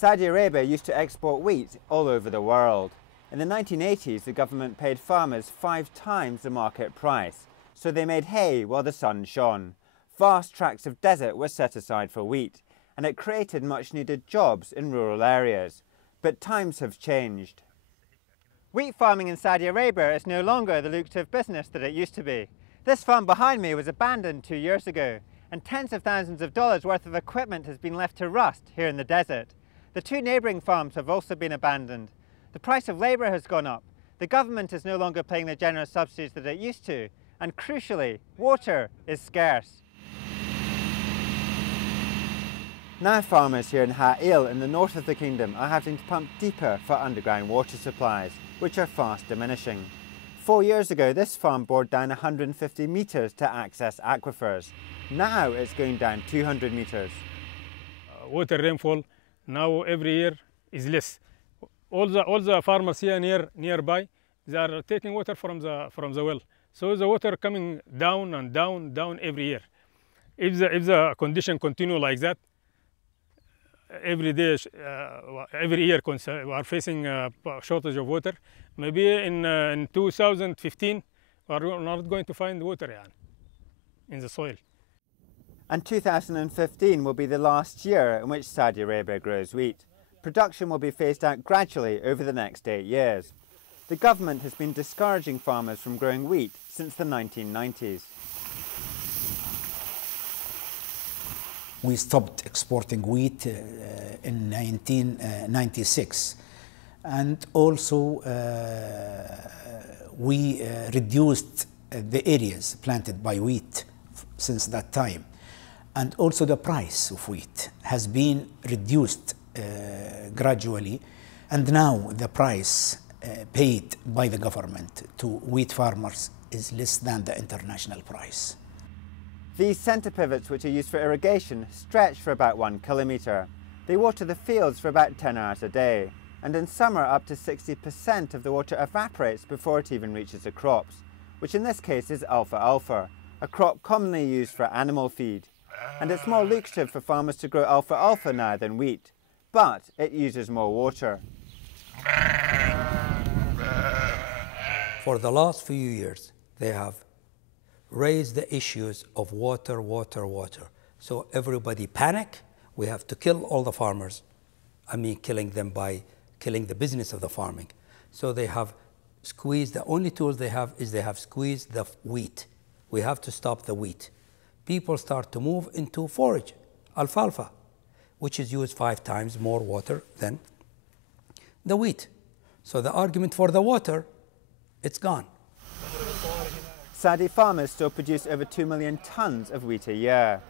Saudi Arabia used to export wheat all over the world. In the 1980s, the government paid farmers 5 times the market price, so they made hay while the sun shone. Vast tracts of desert were set aside for wheat, and it created much-needed jobs in rural areas. But times have changed. Wheat farming in Saudi Arabia is no longer the lucrative business that it used to be. This farm behind me was abandoned 2 years ago, and tens of thousands of dollars worth of equipment has been left to rust here in the desert. The 2 neighbouring farms have also been abandoned. The price of labour has gone up. The government is no longer paying the generous subsidies that it used to, and crucially, water is scarce. Now farmers here in Ha'il in the north of the kingdom are having to pump deeper for underground water supplies, which are fast diminishing. 4 years ago, this farm bored down 150 metres to access aquifers. Now it's going down 200 metres. Water rainfall now every year is less. All the farmers here nearby, they are taking water from the well. So the water coming down and down every year. If the condition continue like that, every day, every year we are facing a shortage of water. Maybe in 2015 we are not going to find water in the soil. And 2015 will be the last year in which Saudi Arabia grows wheat. Production will be phased out gradually over the next 8 years. The government has been discouraging farmers from growing wheat since the 1990s. We stopped exporting wheat in 1996, and also we reduced the areas planted by wheat since that time. And also the price of wheat has been reduced gradually, and now the price paid by the government to wheat farmers is less than the international price. These centre pivots, which are used for irrigation, stretch for about 1 kilometre. They water the fields for about 10 hours a day, and in summer up to 60% of the water evaporates before it even reaches the crops, which in this case is alfalfa, a crop commonly used for animal feed. And it's more lucrative for farmers to grow alfalfa now than wheat, but it uses more water. For the last few years, they have raised the issues of water. So everybody panic. We have to kill all the farmers. I mean, killing them by killing the business of the farming. So they have squeezed, the only tools they have is they have squeezed the wheat. We have to stop the wheat. People start to move into forage, alfalfa, which is used 5 times more water than the wheat. So the argument for the water, it's gone. Saudi farmers still produce over 2 million tonnes of wheat a year.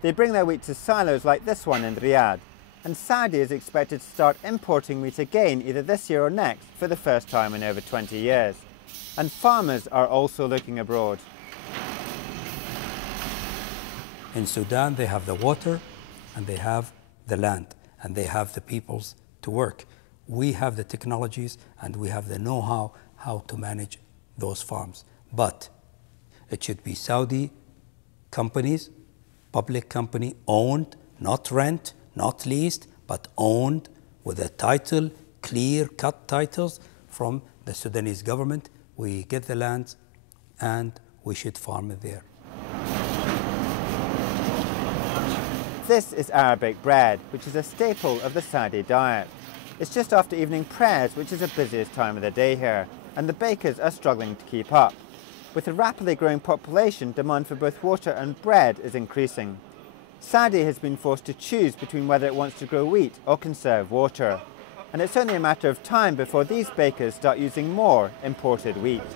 They bring their wheat to silos like this one in Riyadh, and Saudi is expected to start importing wheat again either this year or next for the first time in over 20 years. And farmers are also looking abroad. In Sudan, they have the water, and they have the land, and they have the peoples to work. We have the technologies, and we have the know-how how to manage those farms. But it should be Saudi companies, public company owned, not rent, not leased, but owned with a title, clear-cut titles from the Sudanese government. We get the lands and we should farm it there. This is Arabic bread, which is a staple of the Saudi diet. It's just after evening prayers, which is the busiest time of the day here, and the bakers are struggling to keep up. With a rapidly growing population, demand for both water and bread is increasing. Saudi has been forced to choose between whether it wants to grow wheat or conserve water. And it's only a matter of time before these bakers start using more imported wheat.